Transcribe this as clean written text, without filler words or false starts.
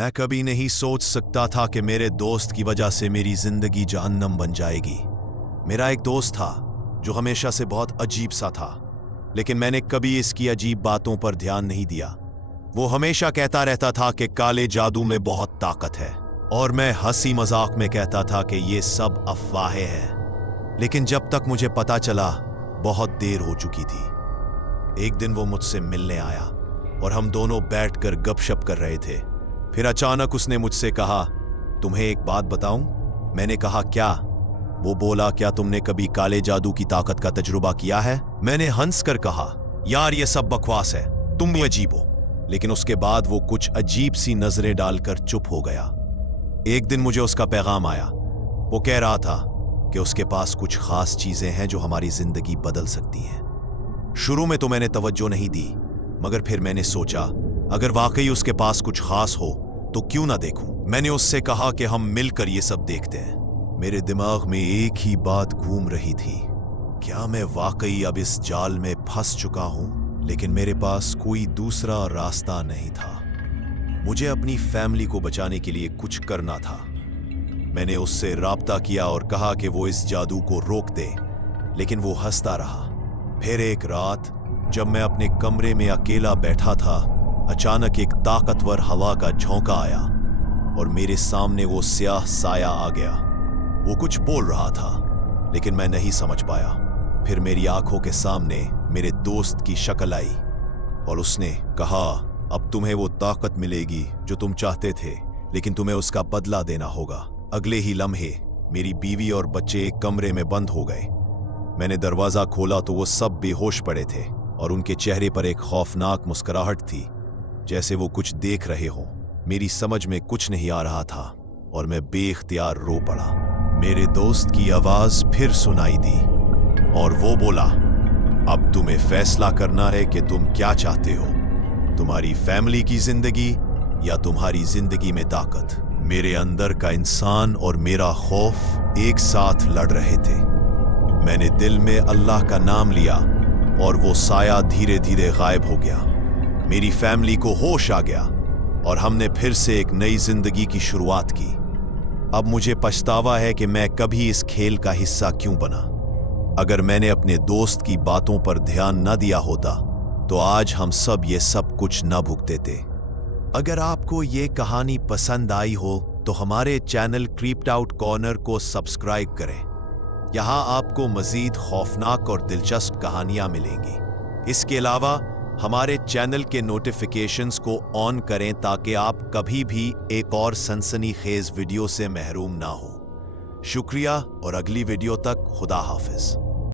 मैं कभी नहीं सोच सकता था कि मेरे दोस्त की वजह से मेरी जिंदगी जहन्नम बन जाएगी। मेरा एक दोस्त था जो हमेशा से बहुत अजीब सा था, लेकिन मैंने कभी इसकी अजीब बातों पर ध्यान नहीं दिया। वो हमेशा कहता रहता था कि काले जादू में बहुत ताकत है, और मैं हंसी मजाक में कहता था कि ये सब अफवाहें हैं। लेकिन जब तक मुझे पता चला, बहुत देर हो चुकी थी। एक दिन वो मुझसे मिलने आया और हम दोनों बैठकर गपशप कर रहे थे। फिर अचानक उसने मुझसे कहा, तुम्हें एक बात बताऊं? मैंने कहा, क्या? वो बोला, क्या तुमने कभी काले जादू की ताकत का तजुर्बा किया है? मैंने हंसकर कहा, यार ये सब बकवास है, तुम भी अजीब हो। लेकिन उसके बाद वो कुछ अजीब सी नजरें डालकर चुप हो गया। एक दिन मुझे उसका पैगाम आया। वो कह रहा था कि उसके पास कुछ खास चीजें हैं जो हमारी जिंदगी बदल सकती हैं। शुरू में तो मैंने तवज्जो नहीं दी, मगर फिर मैंने सोचा, अगर वाकई उसके पास कुछ खास हो तो क्यों ना देखूं। मैंने उससे कहा कि हम मिलकर ये सब देखते हैं। मेरे दिमाग में एक ही बात घूम रही थी, क्या मैं वाकई अब इस जाल में फंस चुका हूं? लेकिन मेरे पास कोई दूसरा रास्ता नहीं था। मुझे अपनी फैमिली को बचाने के लिए कुछ करना था। मैंने उससे राब्ता किया और कहा कि वो इस जादू को रोक दे, लेकिन वो हंसता रहा। फिर एक रात जब मैं अपने कमरे में अकेला बैठा था, अचानक एक ताकतवर हवा का झोंका आया और मेरे सामने वो स्याह साया आ गया। वो कुछ बोल रहा था, लेकिन मैं नहीं समझ पाया। फिर मेरी आंखों के सामने मेरे दोस्त की शक्ल आई और उसने कहा, अब तुम्हें वो ताकत मिलेगी जो तुम चाहते थे, लेकिन तुम्हें उसका बदला देना होगा। अगले ही लम्हे मेरी बीवी और बच्चे एक कमरे में बंद हो गए। मैंने दरवाजा खोला तो वो सब बेहोश पड़े थे और उनके चेहरे पर एक खौफनाक मुस्कुराहट थी, जैसे वो कुछ देख रहे हों। मेरी समझ में कुछ नहीं आ रहा था और मैं बेख्तियार रो पड़ा। मेरे दोस्त की आवाज फिर सुनाई दी और वो बोला, अब तुम्हें फैसला करना है कि तुम क्या चाहते हो, तुम्हारी फैमिली की जिंदगी या तुम्हारी जिंदगी में ताकत। मेरे अंदर का इंसान और मेरा खौफ एक साथ लड़ रहे थे। मैंने दिल में अल्लाह का नाम लिया और वो साया धीरे धीरे गायब हो गया। मेरी फैमिली को होश आ गया और हमने फिर से एक नई जिंदगी की शुरुआत की। अब मुझे पछतावा है कि मैं कभी इस खेल का हिस्सा क्यों बना। अगर मैंने अपने दोस्त की बातों पर ध्यान न दिया होता तो आज हम सब ये सब कुछ न भुगतते। अगर आपको ये कहानी पसंद आई हो तो हमारे चैनल क्रीप्ड आउट कॉर्नर को सब्सक्राइब करें। यहाँ आपको मजीद खौफनाक और दिलचस्प कहानियां मिलेंगी। इसके अलावा हमारे चैनल के नोटिफिकेशंस को ऑन करें ताकि आप कभी भी एक और सनसनीखेज वीडियो से महरूम ना हो। शुक्रिया और अगली वीडियो तक खुदा हाफिज।